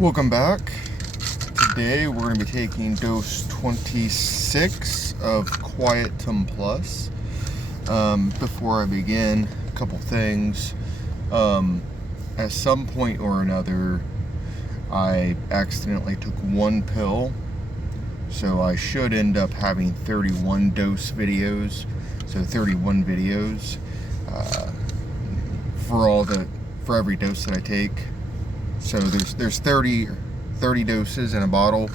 Welcome back. Today we're going to be taking dose 26 of Quietum Plus. Before I begin, a couple things. At some point or another, I accidentally took one pill, so I should end up having 31 dose videos. So 31 videos for every dose that I take. So there's 30 doses in a bottle,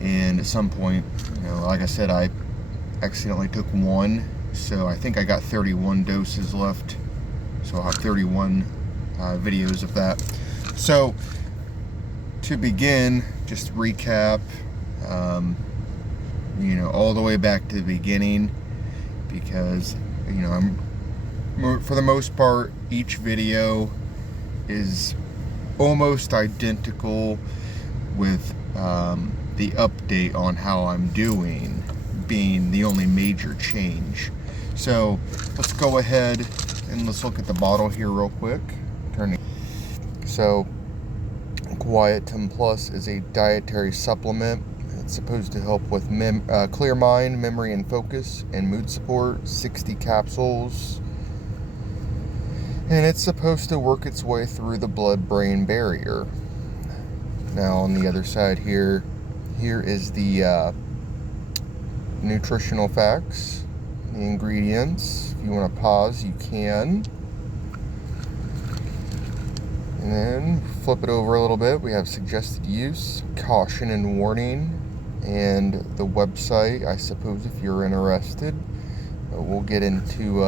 and at some point, like I said, I accidentally took one, so I think I got 31 doses left. So I'll have 31 videos of that. So to begin, just recap, all the way back to the beginning, because for the most part, each video is almost identical, with the update on how I'm doing being the only major change. So let's go ahead and let's look at the bottle here real quick. So Quietum Plus is a dietary supplement. It's supposed to help with clear mind, memory and focus, and mood support. 60 capsules. And it's supposed to work its way through the blood-brain barrier. Now on the other side here is the nutritional facts, the ingredients. If you want to pause, you can. And then flip it over a little bit. We have suggested use, caution and warning, and the website, I suppose, if you're interested. We'll get into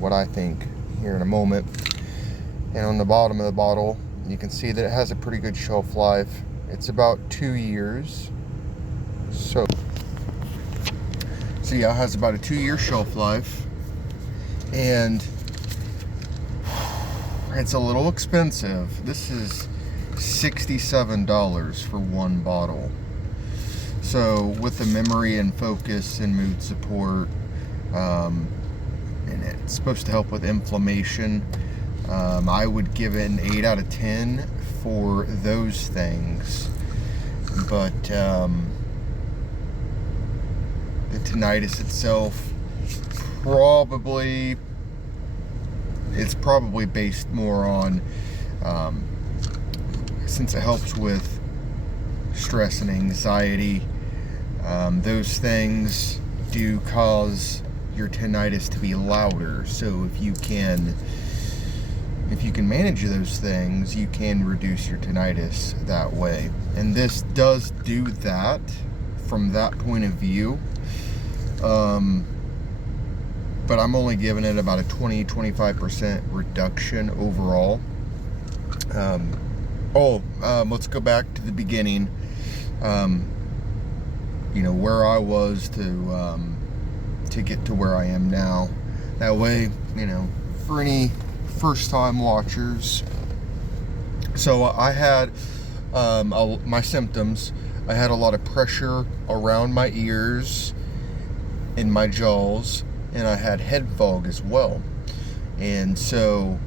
what I think here in a moment. And on the bottom of the bottle, you can see that it has a pretty good shelf life. It's about 2 years. So yeah, it has about a 2-year shelf life, and it's a little expensive. This is $67 for one bottle. So with the memory and focus and mood support, and it's supposed to help with inflammation, I would give it an 8 out of 10 for those things. But the tinnitus itself, it's probably based more on, since it helps with stress and anxiety, those things do cause your tinnitus to be louder. So if you can manage those things, you can reduce your tinnitus that way. And this does do that from that point of view. But I'm only giving it about a 20-25% reduction overall. Let's go back to the beginning. Where I was to get to where I am now. That way, for any first-time watchers. So I had my symptoms. I had a lot of pressure around my ears and my jaws, and I had head fog as well. And so,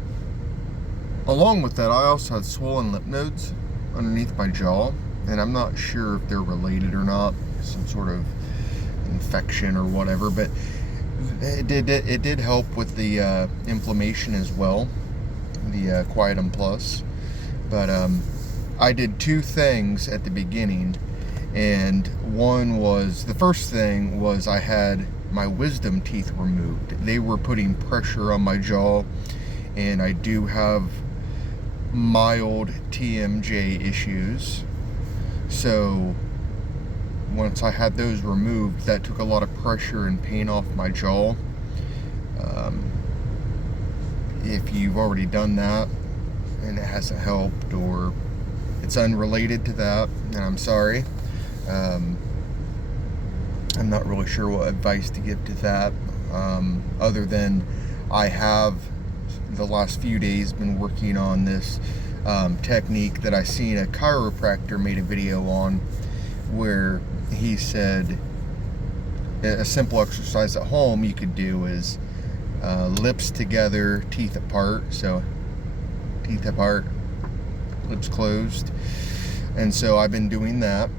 along with that, I also had swollen lymph nodes underneath my jaw, and I'm not sure if they're related or not, some sort of infection or whatever, but it did help with the inflammation as well, the Quietum Plus. But I did 2 things at the beginning, and the first thing was I had my wisdom teeth removed. They were putting pressure on my jaw, and I do have mild TMJ issues. So once I had those removed, that took a lot of pressure and pain off my jaw. If you've already done that and it hasn't helped, or it's unrelated to that, then I'm sorry. I'm not really sure what advice to give to that, other than I have the last few days been working on this technique that I seen a chiropractor made a video on, where he said a simple exercise at home you could do is lips together, teeth apart. So teeth apart, lips closed. And so I've been doing that,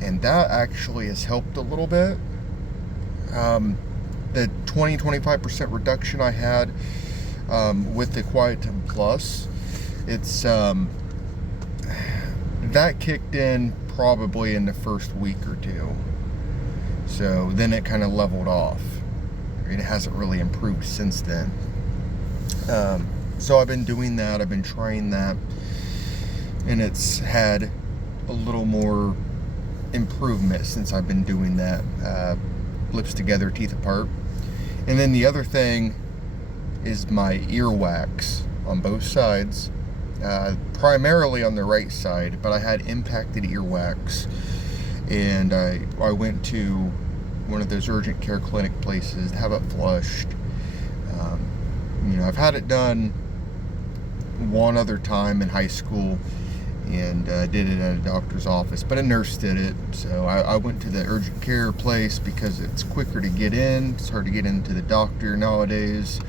and that actually has helped a little bit. The 20-25% reduction I had with the Quietum Plus, it's that kicked in probably in the first week or two. So then it kind of leveled off. It hasn't really improved since then. So I've been doing that. I've been trying that, and it's had a little more improvement since I've been doing that. Lips together, teeth apart. And then the other thing is my earwax on both sides, primarily on the right side, but I had impacted earwax, and I went to one of those urgent care clinic places to have it flushed. I've had it done one other time in high school, and did it at a doctor's office, but a nurse did it. So I went to the urgent care place because it's quicker to get in. It's hard to get into the doctor nowadays,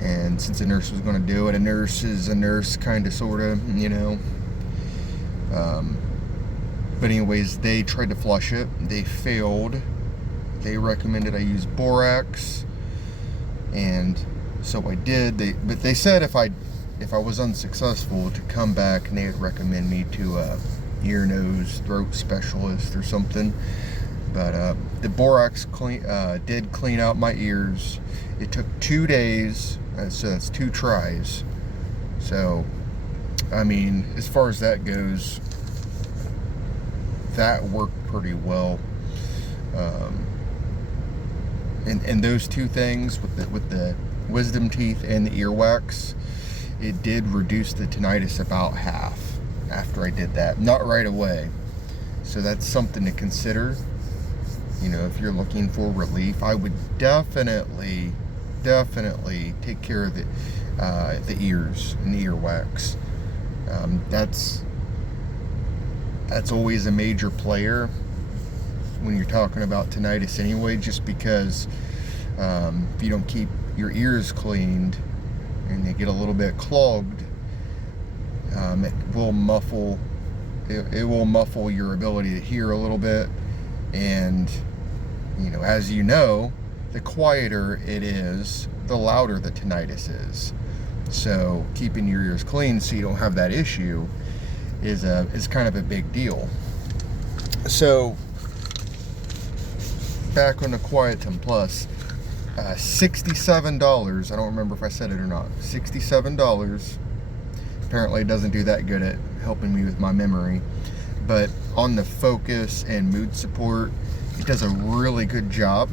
and since a nurse was going to do it, a nurse is a nurse, kind of, sort of, but anyways, they tried to flush it. They failed. They recommended I use borax, and so I did. But they said if I was unsuccessful, to come back, and they would recommend me to a ear, nose, throat specialist or something. But the borax did clean out my ears. It took 2 days, so that's 2 tries. So, I mean, as far as that goes, that worked pretty well. And those two things with the wisdom teeth and the earwax, it did reduce the tinnitus about half after I did that. Not right away. So that's something to consider. If you're looking for relief, I would definitely take care of the ears and the earwax. That's always a major player when you're talking about tinnitus anyway, just because if you don't keep your ears cleaned and they get a little bit clogged, it will muffle your ability to hear a little bit. And as you know, the quieter it is, the louder the tinnitus is. So keeping your ears clean so you don't have that issue is kind of a big deal. So back on the Quietum Plus, $67. I don't remember if I said it or not. $67. Apparently it doesn't do that good at helping me with my memory, but on the focus and mood support, it does a really good job.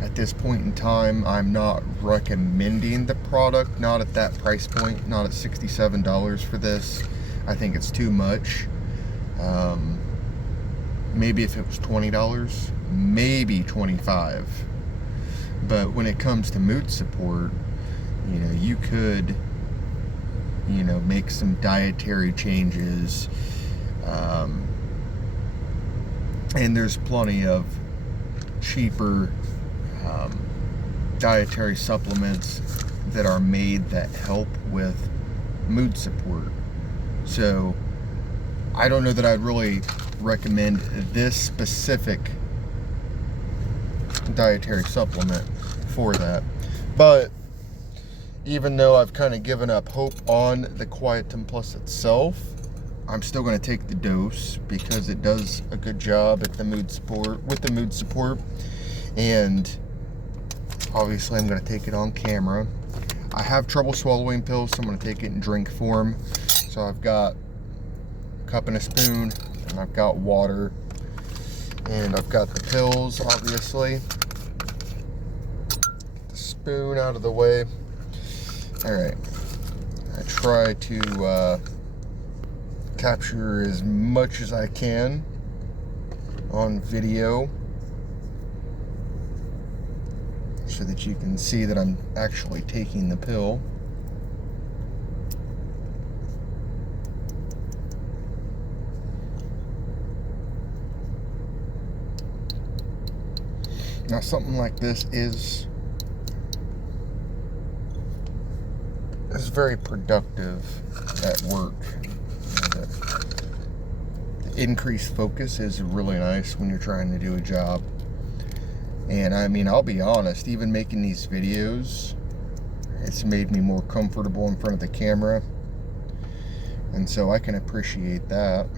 At this point in time, I'm not recommending the product, not at that price point, not at $67 for this. I think it's too much. Maybe if it was $20, maybe $25. But when it comes to mood support, you could, make some dietary changes. And there's plenty of cheaper dietary supplements that are made that help with mood support. So I don't know that I'd really recommend this specific dietary supplement for that. But even though I've kind of given up hope on the Quietum Plus itself, I'm still going to take the dose because it does a good job at the mood support, and obviously I'm going to take it on camera. I have trouble swallowing pills, so I'm going to take it in drink form. So I've got a cup and a spoon, and I've got water, and I've got the pills, obviously. Get the spoon out of the way. Alright, I try to capture as much as I can on video so that you can see that I'm actually taking the pill. Now something like this is very productive at work. The increased focus is really nice when you're trying to do a job. And I mean, I'll be honest, even making these videos, it's made me more comfortable in front of the camera. And so I can appreciate that.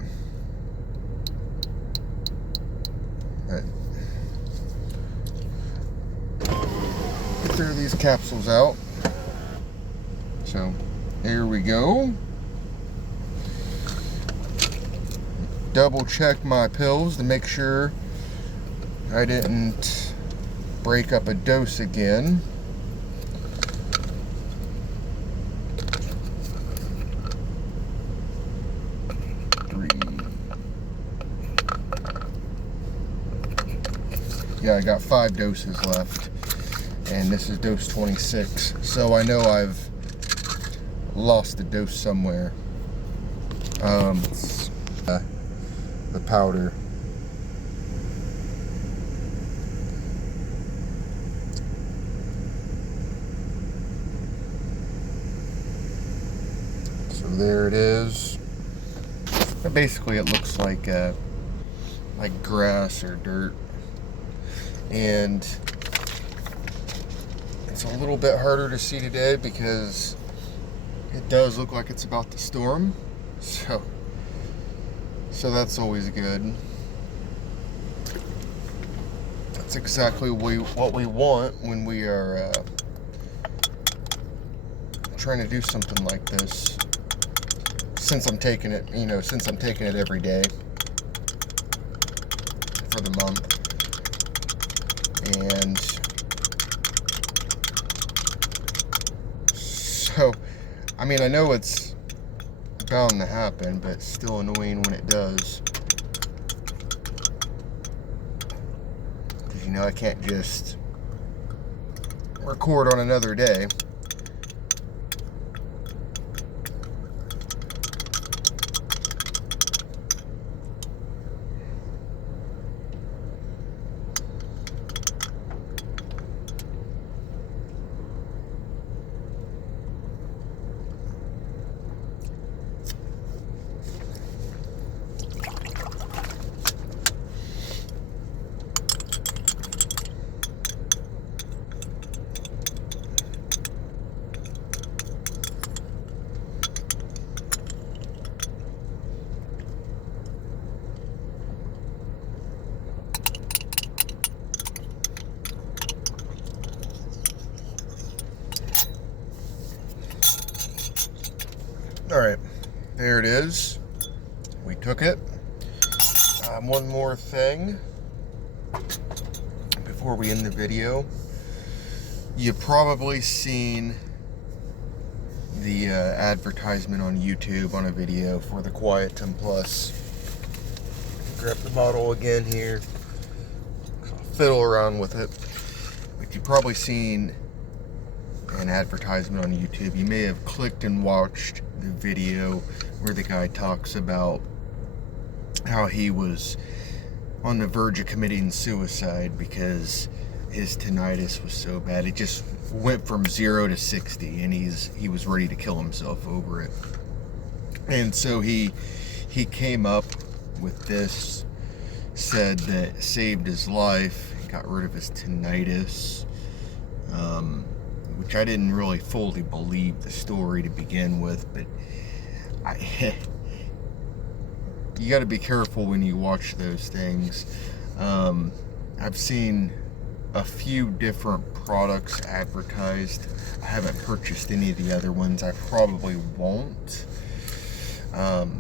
But clear these capsules out. So here we go. Double check my pills to make sure I didn't break up a dose again. Yeah, I got 5 doses left, and this is dose 26, so I know I've lost a dose somewhere. The powder. So there it is. But basically, it looks like grass or dirt. And it's a little bit harder to see today because it does look like it's about to storm. So that's always good. That's exactly what we want when we are trying to do something like this. Since I'm taking it, every day for the month. And so, I mean, I know it's bound to happen, but it's still annoying when it does. Because, I can't just record on another day. Alright, there it is. We took it. One more thing before we end the video. You've probably seen the advertisement on YouTube on a video for the Quietum Plus. Grab the bottle again here. Fiddle around with it. But you've probably seen an advertisement on YouTube. You may have clicked and watched the video where the guy talks about how he was on the verge of committing suicide because his tinnitus was so bad. It just went from 0 to 60, and he was ready to kill himself over it. And so he came up with this, said that it saved his life, got rid of his tinnitus, which I didn't really fully believe the story to begin with, but you got to be careful when you watch those things. I've seen a few different products advertised. I haven't purchased any of the other ones. I probably won't. But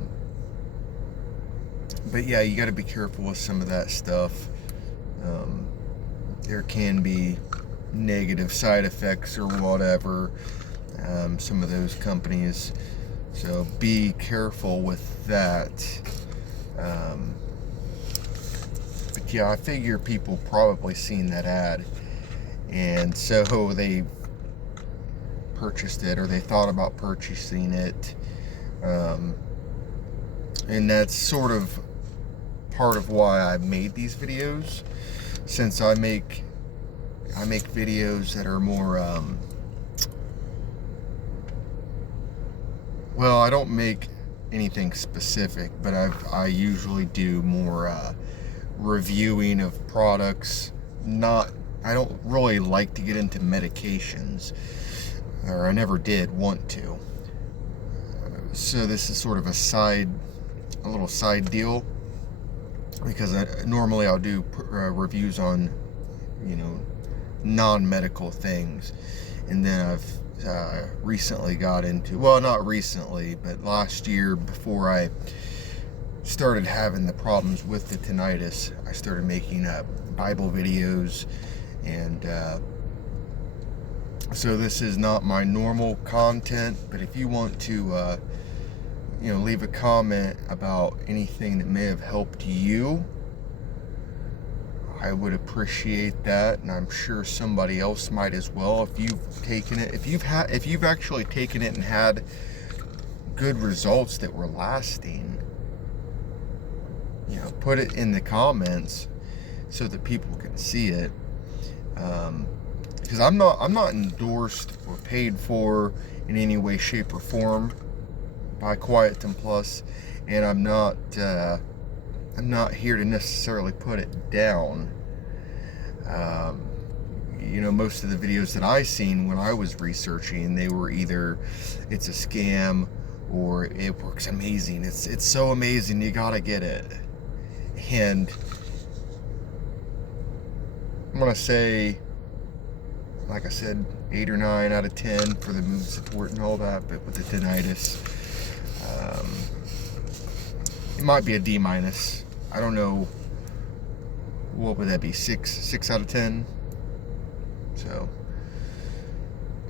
yeah, you got to be careful with some of that stuff. There can be negative side effects or whatever, some of those companies, so be careful with that. But yeah, I figure people probably seen that ad, and so they purchased it, or they thought about purchasing it, and that's sort of part of why I made these videos, since I make videos that are more well, I don't make anything specific, but I usually do more reviewing of products. I don't really like to get into medications, or I never did want to. So this is sort of a little side deal, because normally I'll do reviews on, non-medical things, and then I've recently got into, well, not recently, but last year, before I started having the problems with the tinnitus, I started making Bible videos, and so this is not my normal content, but if you want to leave a comment about anything that may have helped you, I would appreciate that, and I'm sure somebody else might as well. If you've taken it, if you've actually taken it and had good results that were lasting, put it in the comments so that people can see it. Because I'm not endorsed or paid for in any way, shape, or form by Quietum Plus, and I'm not here to necessarily put it down. Most of the videos that I seen when I was researching, they were either it's a scam or it works amazing. It's so amazing, you gotta get it. And I'm gonna say, like I said, 8 or 9 out of 10 for the mood support and all that, but with the tinnitus, it might be a D-. I don't know, what would that be, 6 out of 10? So,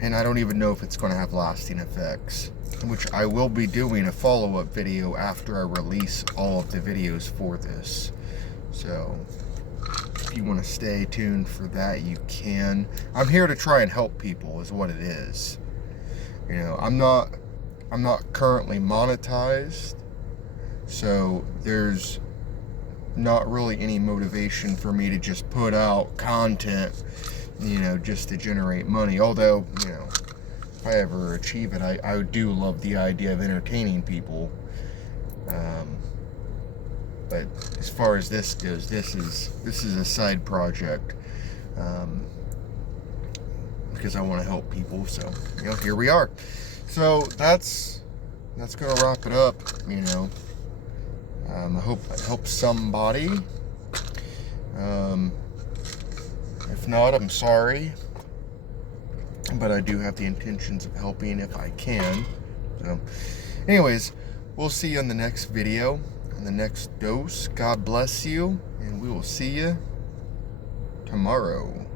and I don't even know if it's going to have lasting effects, which I will be doing a follow-up video after I release all of the videos for this. So if you want to stay tuned for that, you can. I'm here to try and help people, is what it is. I'm not currently monetized, so there's not really any motivation for me to just put out content, just to generate money. Although, if I ever achieve it, I do love the idea of entertaining people. But as far as this goes, this is a side project, because I want to help people. So, here we are. So that's gonna wrap it up. I hope it helps somebody. If not, I'm sorry, but I do have the intentions of helping if I can. So, anyways, we'll see you in the next video, in the next dose. God bless you, and we will see you tomorrow.